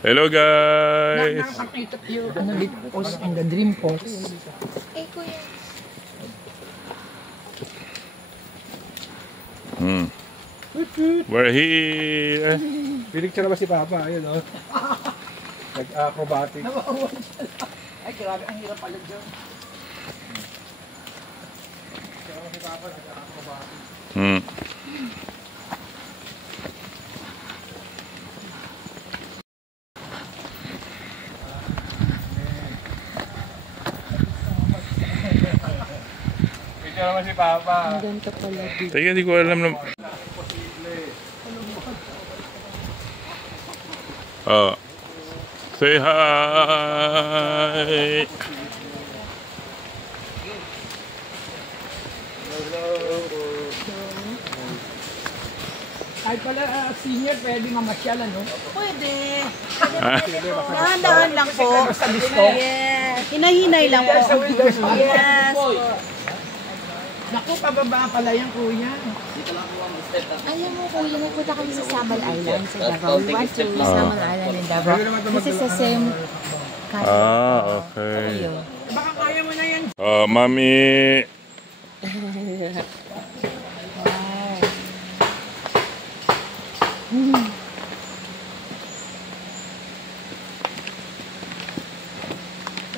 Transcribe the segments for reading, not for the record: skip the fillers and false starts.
Hello guys! Nakakita yung post and the dream post. Eh, kuya. We're here! Pinicture na ba si Papa? Ayun o. Nag-acrobatic. Ay, grabe, ang hirap pala dyan. Pinicture na ba si Papa? Nag-acrobatic. Pinicture na ba si Papa? Ang ganda pala dito. Teka, hindi ko alam na... Say hi! Ay pala, senior, pwede mamasyal, ano? Pwede. Dahan-dahan lang po. Basta gusto. Yes. Hinay-hinay lang po. Yes po. Naku, pababa pala yan, kuya. Ayaw mo, kuya, nagpunta kami sa Samal Island sa Davao. We went to Samal Island in Davao. This is the same country. Okay. Ayun. Baka kaya mo na yan. Mami!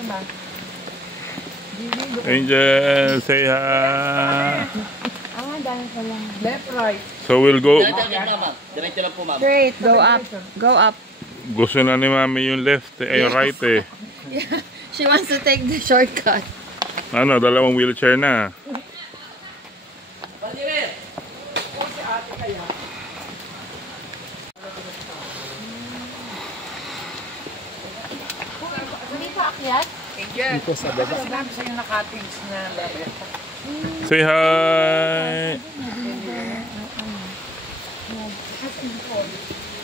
Diba? Angel, say hi! Dahil pa lang. Left, right. So we'll go... Diretso lang po, ma'am. Straight, go up. Go up. Gusto na ni Mami yung left, yung right eh. She wants to take the shortcut. Ano, dalawang wheelchair na. Hindi pa akyat? Dito sa baba. Sabi sa'yo nakatings na laleta. Say hi!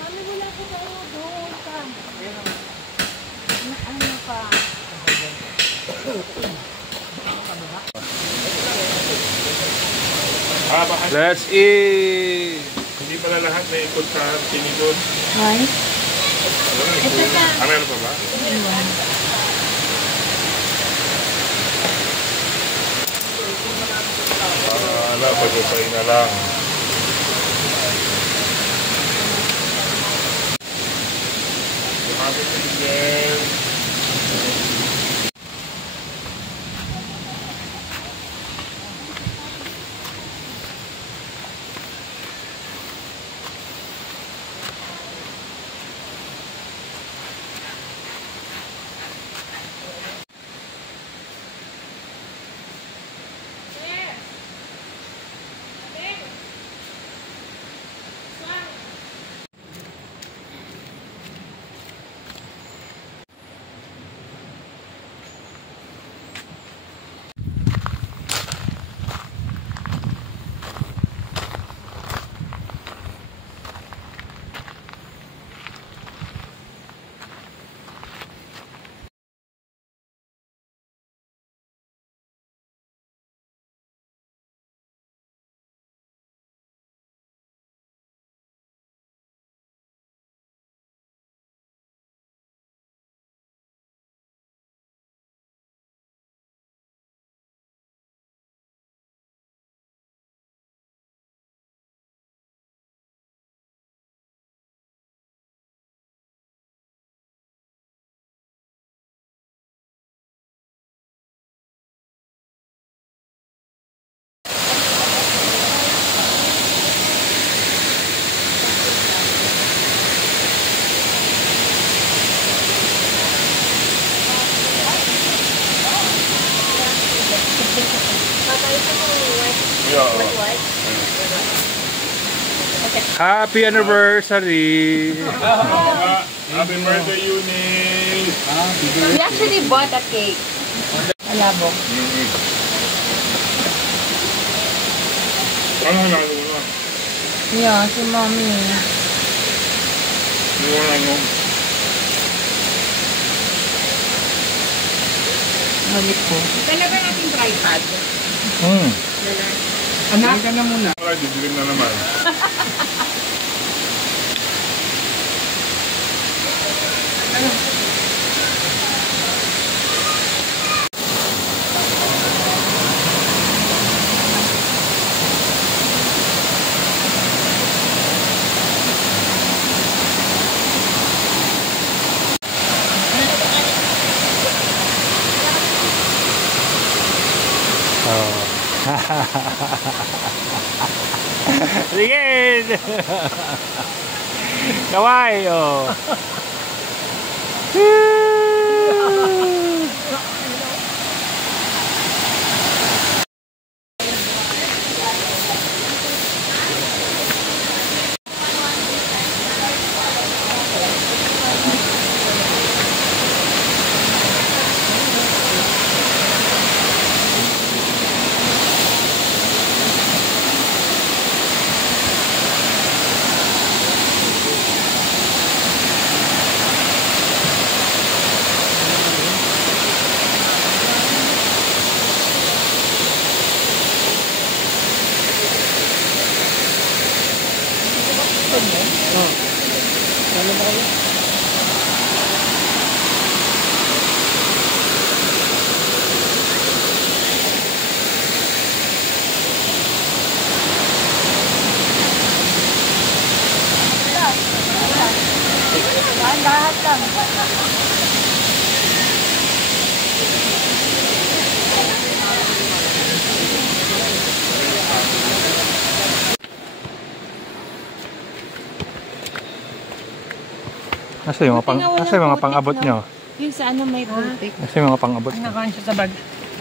Mami, wala ko ba? Doon ka. Ano pa? Let's eat! Hindi pala lahat na ikot sa tinigod. Why? Ito na. Ano pa ba? Wala, pagkupay na lang. Happy New Happy anniversary! Happy birthday, Eunice! We actually bought a cake. Alabok. Ano hanapin mo na? Yeah, si Mommy. Hindi mo ano? Balik ko. Talaga natin tripod. Anak ka na muna. Ay, didilim na naman. Sige! Kawai, oh. Lahat lang. Nasa yung mga pang-abot nyo? Yung sa ano may putik. Nasa yung mga pang-abot nyo? Nakain siya sa bag.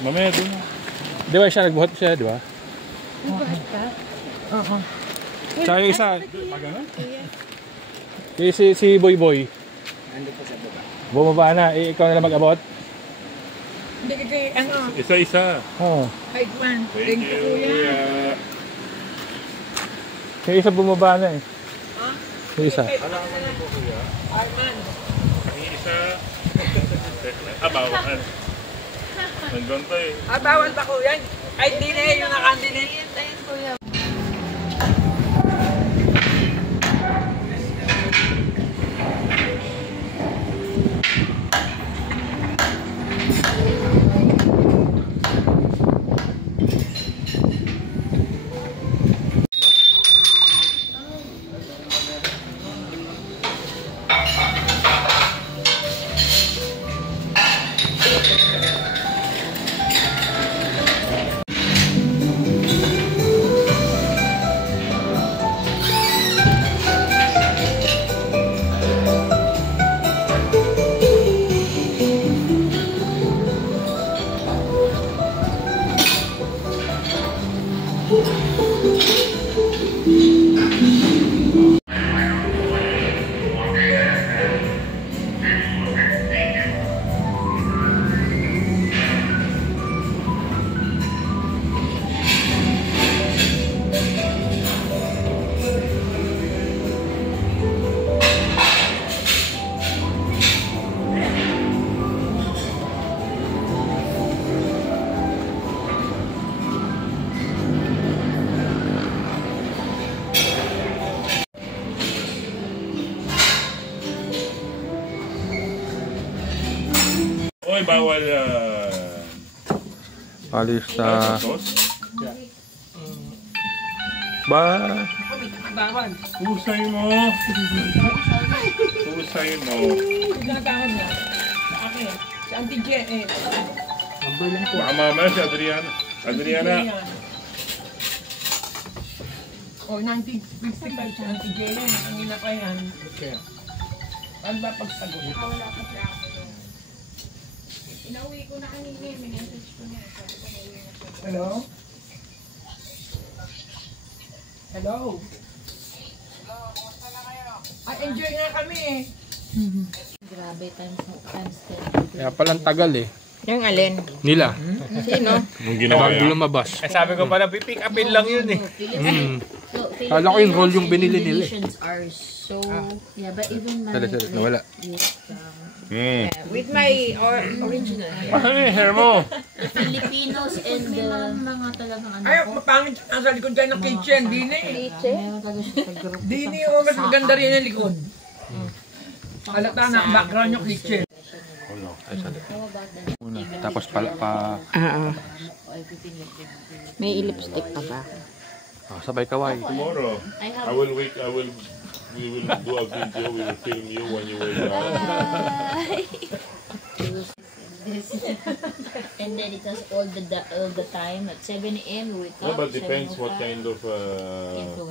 Mamaya doon. Di ba siya nagbuhat siya, di ba? Nagbuhat ka? Oo. Tsaka yung isa, si Boy Boy. Bumaba na, ikaw na lang mag-abot? Hindi kay ano, Isa-isa. Oo. height man. Thank you, kuya. Yung isa bumaba na eh. Yung isa. Arman. Yung isa. Bawal. Nandun to eh. Bawal pa kuya. Ay, di na yung nakandinin. Ayun, kuya. Oy, bawal Palista. sauce. Ba? Bawal. Pusay mo. Pusay mo. Ginagawa mo. Sa akin. Sa Auntie Jen. Baka mamaya si Adriana. Adriana. O, 1965 sa Auntie Jen. Nakangina pa yan. Ano ba pagsagot? Wala pa siya. Inauwi ko na kanina. Minessage ko niya. Sabi ko na uwi na siya. Hello? Hello? Ay, enjoy nga kami eh. Grabe, times 10. Kaya palang tagal eh. Yung alin? Nila. Sino? Yung ginawa Bago yan. lumabas. Eh, sabi ko pala, pipick upin lang yun eh. So, Kala ko yung roll yung binili nila eh. Filipinos are so... Yeah, but even my... Salit, nawala. With my original. Ano yung hair mo? Filipinos and the... mga talagang ano Ay, ko. mapangit ang sa likod tayo ng kitchen. Di na eh. Meron talaga siya sa group. Di na yung mas maganda rin ang likod. Halata na ang background yung kitchen. Una. Tapos pala pa... May lipstick ka ba? sabay kaway. Tomorrow, we will do a video. We will film you when you wake up. And then it was all the time at 7 a.m. we wake No, up. but depends what kind of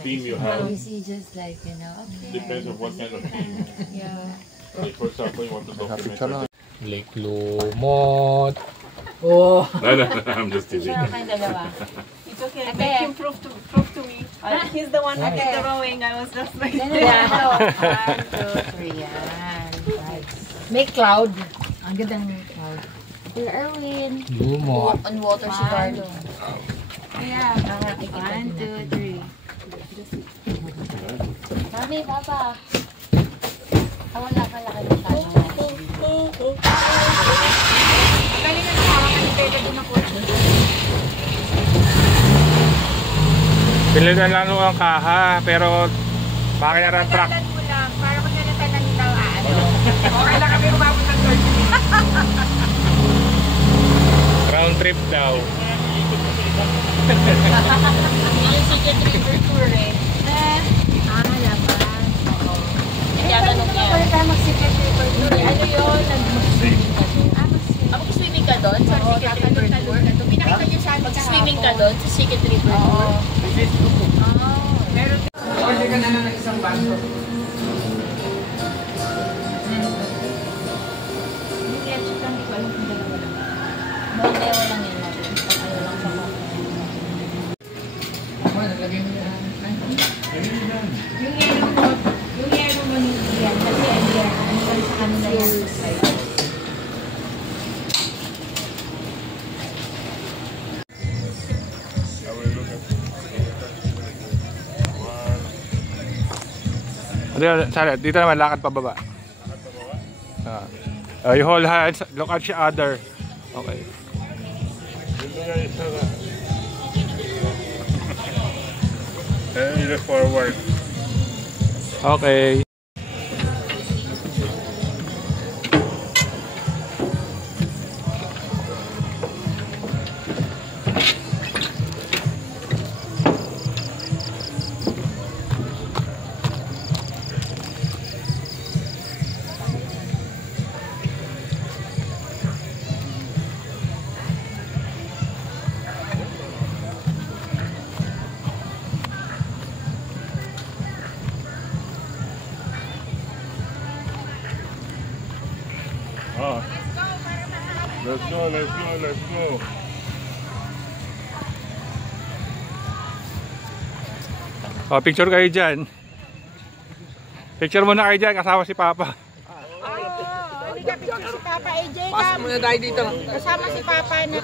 theme you have. See, just like, you know, okay. Depends on what kind of theme. Yeah. Like for example, you want to document. Lake Lumot. Oh. No, I'm just teasing. It's okay. Make him prove to me. He's the one who did the rowing. I was just like. 1, 2, 3, yan. May cloud. Ang ganda ng cloud. Kuya Erwin. Lumot. On water si Carlo. Yeah. 1, 2, 3. Mami, Papa. Wala pala kayo tayo. Galing na nakawakan ni Bella doon ako. Pilitan lang nung ang kaha, pero bakit na rin truck? Mo lang. Para kung nanatanan nila ano. Okay lang kami umabot ng 30 minutes. Round trip daw. Yung Secret River Tour eh. Laban. Kaya tanong niya. Pwede tayo mag-Secret River Tour. Ano yun? Mag-swimming ka doon sa Secret River Tour? Pinakita niyo sa amin. Mag-swimming ka doon sa Secret River Tour? Meron. Order ka na ng isang baso. Bakit walang yun natin? Ano lang sa mga. Naglagay mo na. Yung yero mo yan. Kasi ang yero. Ano sa kanila yan? Dito naman, lakad pababa. You hold hands, look at each other. Okay. And you look forward. Okay. Let's go. Oh, picture kayo dyan. Picture muna kayo dyan, kasama si Papa. Hindi ka picture si Papa AJ. Pasok muna tayo dito. Kasama si Papa na.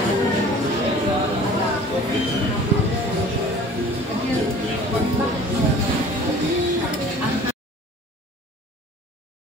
Oh,